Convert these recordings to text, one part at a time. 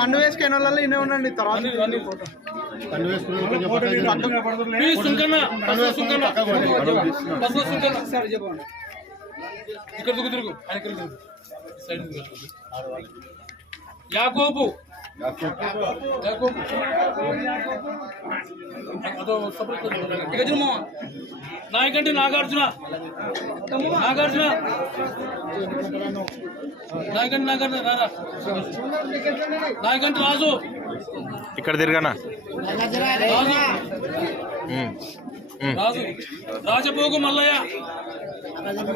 కండు వేసుకునే వాళ్ళలో ఇనే ఉండండి. తర్వాత ఇక్కడ తిరుగు సైడ్ యాకోబు నాయకంటే నాగార్జున నాయకంటే రాజు ఇక్కడ తిరగనా రాజు రాజపోగు మల్లయ్య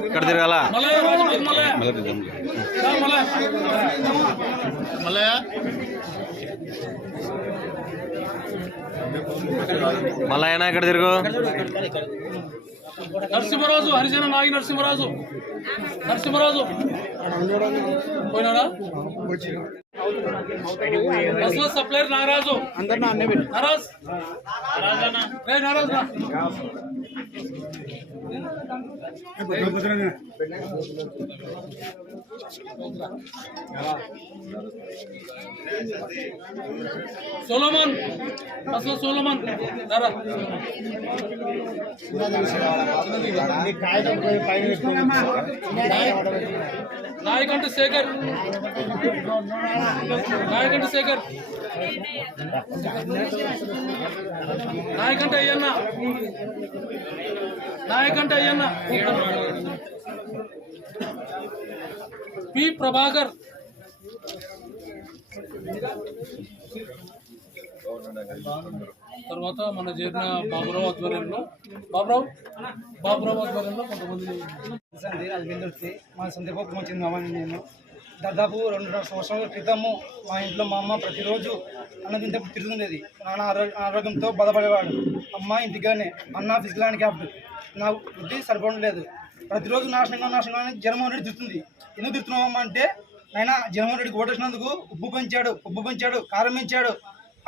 ఇక్కడ తిరగాల మల్లయ్య మల్లయ్యనా ఇక్కడ తిరుగు. నరసింహరాజు హరిజన నాగి నరసింహరాజు పోయినాడా బస్సులో సప్లైర్ నాగరాజు నారాజ్ సోలమన్ బస్సులో సోలమన్ నాయకంటే శేఖర్ నాయకంటే అయ్యన్న పి ప్రభాకర్ తర్వాత మన చేరిన బాబురావు ఆధ్వర్యంలో కొంతమంది మా సందీపం వచ్చింది. నేను దాదాపు 2.5 సంవత్సరాల క్రితము మా ఇంట్లో మా అమ్మ ప్రతిరోజు అన్నదింత తిరుగుతుండేది. నాన్న ఆరోగ్యంతో బాధపడేవాడు. అమ్మ ఇంటిగానే అన్న ఫిజికల్ హ్యాండిక్యాప్డ్. నా బుద్ధి సరిపడలేదు. ప్రతిరోజు నాశనంగా జగన్మోహన్ రెడ్డి తిరుగుతుంది. ఎందుకు తిరుగుతున్నామమ్మ అంటే ఆయన జగన్మోహన్ రెడ్డికి ఓటేసినందుకు ఉప్పు పెంచాడు కారం పెంచాడు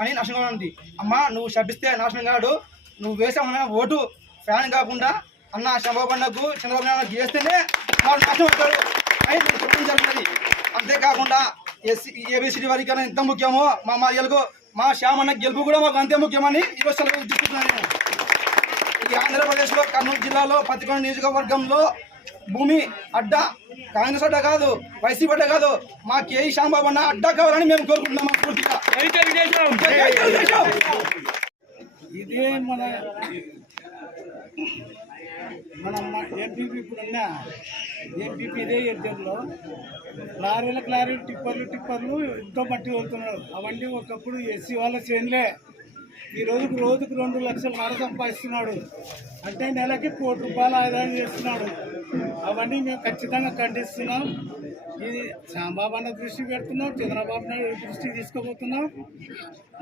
అని నాశనంగా ఉంది. అమ్మ నువ్వు శపిస్తే నాశనం కాడు, నువ్వు వేసామన్న ఓటు ఫ్యాన్ కాకుండా అన్న చంద్రబాబు అన్నకు చంద్రబాబు నాయుడు చేస్తేనే వాళ్ళు నాశనం అవుతాడు అని నేను చెప్పడం జరుగుతుంది. అంతేకాకుండా ఏబిసిడి వర్గీకరణ ఎంత ముఖ్యమో మా మర్యాదకు మా శ్యామన్న గెలుపు కూడా మాకు అంతే ముఖ్యమని ఈరోజు చెప్తున్నాను. నేను ఈ ఆంధ్రప్రదేశ్లో కర్నూలు జిల్లాలో పత్తికొండ నియోజకవర్గంలో భూమి అడ్డా కాంగ్రెస్ అడ్డా కాదు, వైసీపీ అడ్డా కాదు, మా కేఈ శ్యాంబాబు అన్న అడ్డా కావాలని మేము కోరుకుంటున్నాం. పూర్తిగా ఇదే మన ఎంపీపీ ఇప్పుడున్న ఎంపీపీ ఇదే ఏరియాలో లారీలు టిప్పర్లు ఎంతో మట్టి వెళ్తున్నాడు. అవన్నీ ఒకప్పుడు ఎస్సీ వాళ్ళ చేనులే. ఈ రోజుకు 2 లక్షలు నర సంపాదిస్తున్నాడు. అంటే నెలకి 1 కోటి రూపాయలు ఆదాయం చేస్తున్నాడు. అవన్నీ మేము ఖచ్చితంగా ఖండిస్తున్నాం. ఇది శ్యాంబాబు అన్న దృష్టి పెడుతున్నాం, చంద్రబాబు నాయుడు దృష్టికి తీసుకుపోతున్నాం,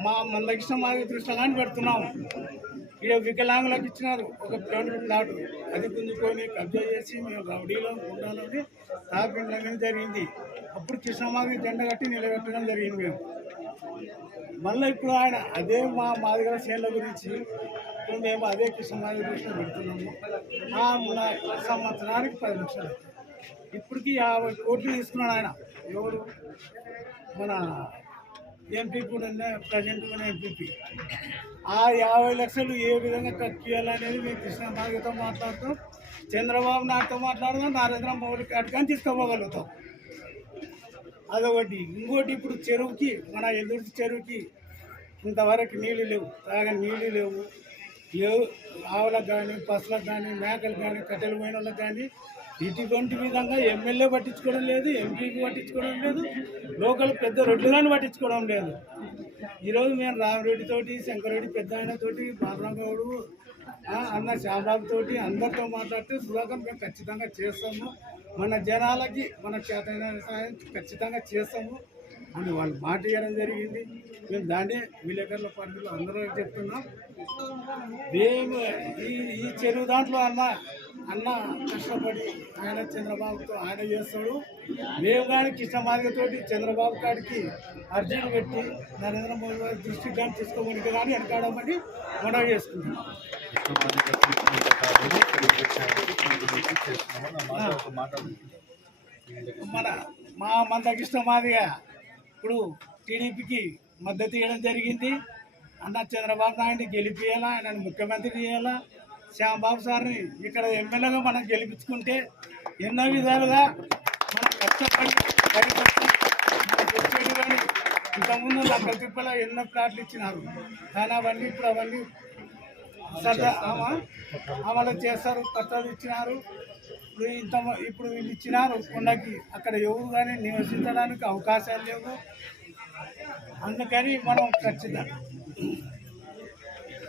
మా మందకృష్ణ మాది దృష్టిలో కానీ పెడుతున్నాం. ఇక్కడ వికలాంగులకు ఇచ్చినారు ఒక కిలోమీటర్ నాటు, అది గుంజుకొని కబ్జా చేసి మేము రౌడీలో ఉండాలని తాపించడం జరిగింది. అప్పుడు కృష్ణమాది జెండా కట్టి నిలబెట్టడం జరిగింది. మేము మళ్ళీ ఇప్పుడు ఆయన అదే మా మాదిగల చేనుల గురించి ఇప్పుడు మేము అదే కృష్ణమాది దృష్టిలో పెడుతున్నాము. మన సంవత్సరానికి 10 లక్షలు, ఇప్పటికి 50 కోట్లు తీసుకున్నాడు ఆయన. ఎవరు మన ఎంపీ కూడా ప్రజెంట్ ఉన్న ఎంపీపీ. ఆ 50 లక్షలు ఏ విధంగా కట్టియాలనేది మేము కృష్ణమాదితో మాట్లాడుతాం, చంద్రబాబు నాయుడుతో మాట్లాడదాం, నరేంద్ర మోడీ కాడికి తీసుకోపోగలుగుతాం. అదొకటి. ఇంకోటి ఇప్పుడు చెరువుకి మన ఎదురు చెరువుకి ఇంతవరకు నీళ్ళు లేవు, తాగని నీళ్ళు లేవు. ఆవులకు కానీ పశువులకు కానీ మేకలకు కానీ కట్టెలు పోయిన వాళ్ళకి కానీ ఇటువంటి విధంగా ఎమ్మెల్యే పట్టించుకోవడం లేదు, ఎంపీకి పట్టించుకోవడం లేదు, లోకల్ పెద్ద రెడ్లుగాని పట్టించుకోవడం లేదు. ఈరోజు మేము రామరెడ్డితోటి, శంకరెడ్డి పెద్ద ఆయనతోటి, బాలరామగౌడు అన్న శ్యాంబాబు తోటి అందరితో మాట్లాడితే సుధాకర్ మేము ఖచ్చితంగా చేస్తాము, మన జనాలకి మన చేతైన సహాయం ఖచ్చితంగా చేస్తాము అని వాళ్ళు మాట ఇవ్వడం జరిగింది. మేము దాన్ని విలేకరుల పరిధిలో అందరూ చెప్తున్నాం. మేము ఈ చెరువు దాంట్లో అన్న కష్టపడి ఆయన చంద్రబాబుతో ఆయన చేస్తాడు. మేము కానీ కృష్ణమాదిగతోటి చంద్రబాబు కాడికి అర్జీలు పెట్టి నరేంద్ర మోడీ గారి దృష్టికి కానీ తీసుకోవడానికి కానీ వెనకాడమని మనవి చేసుకుంటున్నాం. మా మందకృష్ణ మాదిగా ఇప్పుడు టీడీపీకి మద్దతు ఇవ్వడం జరిగింది. అన్న చంద్రబాబు నాయుడిని గెలిపియాలా, ఆయనను ముఖ్యమంత్రి చేయాలా, శ్యాంబాబు సార్ని ఇక్కడ ఎమ్మెల్యేగా మనం గెలిపించుకుంటే ఎన్నో విధాలుగా మనం కష్టపడి కానీ ఇంతకుముందు లక్షల తిప్పల ఎన్నో ప్లాట్లు ఇచ్చినారు. కానీ అవన్నీ ఇప్పుడు అమలు చేస్తారు. పత్రాలు ఇచ్చినారు. ఇప్పుడు వీళ్ళు ఇచ్చినారు కొండకి. అక్కడ ఎవరు కానీ నివసించడానికి అవకాశాలు లేవు. అందుకని మనం ఖచ్చితంగా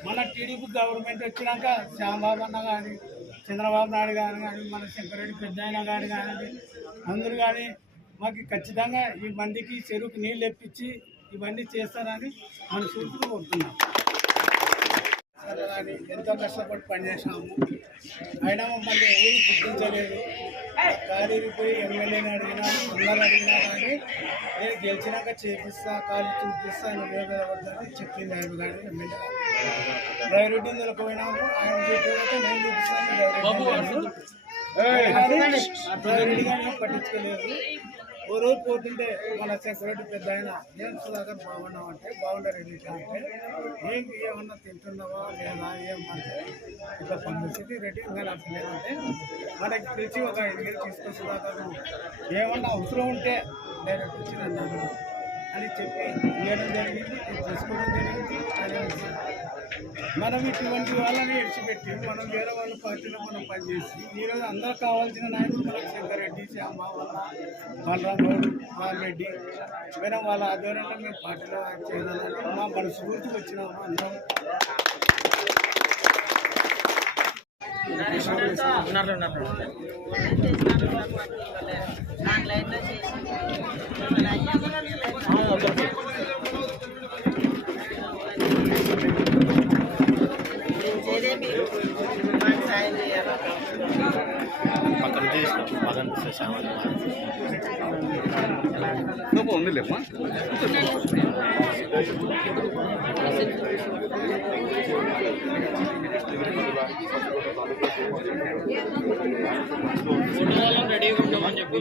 మన టీడీపీ గవర్నమెంట్ వచ్చినాక శ్యాంబాబు అన్న కానీ, చంద్రబాబు నాయుడు గారు కానీ, మన శంకరెడ్డి పెద్ద ఆయన గారు కానీ, అందరూ కానీ మాకు ఖచ్చితంగా ఈ మందికి చెరువుకు నీళ్ళు తెప్పించి ఇవన్నీ చేస్తారని మన సూచనలు కోరుతున్నాం. కానీ ఎంతో కష్టపడి పనిచేసినాము. అయినా మమ్మల్ని ఎవరు గుర్తించలేదు. ఖాళీకి పోయి ఎమ్మెల్యేని అడిగినా, అందరూ అడిగినా కానీ నేను గెలిచినాక చేపిస్తా, ఖాళీ చూపిస్తా, ఉపయోగపడతానని చెప్పింది ఆయన కానీ ఎమ్మెల్యే డ్రైవరెడ్డి పోయినాము. ఆయన చెప్పేదాకా నేను చూపిస్తాను డ్రైవరెడ్డి కానీ పట్టించుకోలేదు. ఓ రోజు పోతుంటే మన సెక్యూరిటీ పెద్ద ఆయన ఏం సుధాకర్ బాగున్నావు అంటే బాగుంటారు అంటే ఏమన్నా తింటున్నావా లేదా ఏమంటే ఇట్లా పబ్లిసిటీ రెడీ ఇంకా నాకు లేదంటే మనకి పిలిచి ఒక 5 వేలు తీసుకో సుధాకర్ ఏమన్నా అవసరం ఉంటే డైరెక్ట్ వచ్చి నన్ను అని చెప్పి ఇవ్వడం జరిగింది. తీసుకోవడం జరిగింది. మనం ఇటువంటి వాళ్ళని విడిచిపెట్టి మనం వేరే వాళ్ళ పార్టీలో మనం పనిచేసి ఈరోజు అందరూ కావాల్సిన నాయకులు మనకు శంకరెడ్డి, శ్యాంబాబు అన్న, బలరాం గౌడ్, రామరెడ్డి మేడం వాళ్ళ ఆధ్వర్యంలో మేము పార్టీలో చేయాలని మా మనస్ఫూర్తికి వచ్చినాము. అందరం ఉంది లేమ్మా. రెడీగా ఉండమని చెప్పి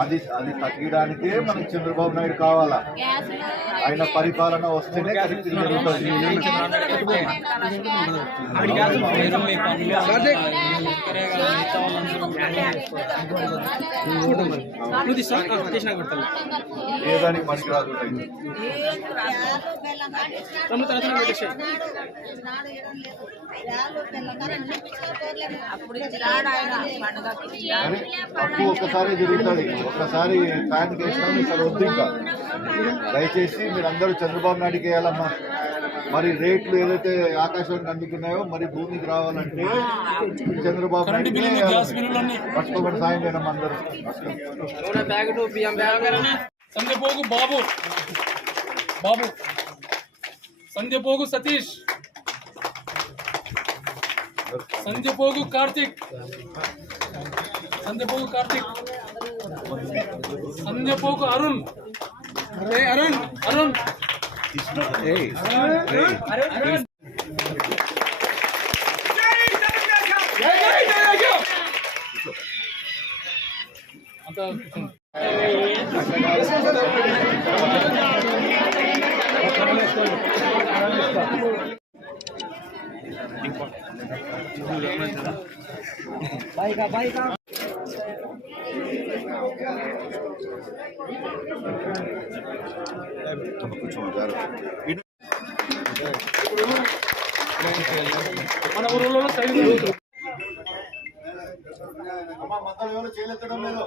అది తగ్గడానికే మనకు చంద్రబాబు నాయుడు కావాలా. ఆయన పరిపాలన వస్తేనే కరెక్ట్ జరుగుతుంది. ఏదానికి పనికిరాదు. అప్పు ఒక్కసారి జరుగుతుంది. ఒక్కసారి ఫ్యాన్ వేసినా ఇక్కడ వద్దు. ఇంకా దయచేసి మీరందరూ చంద్రబాబు నాయుడుకి వేయాలమ్మా. మరి రేట్లు ఏదైతే ఆకాశానికి అందుకున్నాయో మరి భూమికి రావాలంటే చంద్రబాబు నాయుడు పట్టుకోబడి సాయం చేయడం అందరూ. సంధ్యపోగు బాబు, సంధ్యపోగు సతీష్, సంధ్యపోగు కార్తిక్, సంధ్యపోగు అరుణ్, అరుణ్ మన ఊళ్ళో మొత్తం ఎవరు చేయలేదడం లేదు.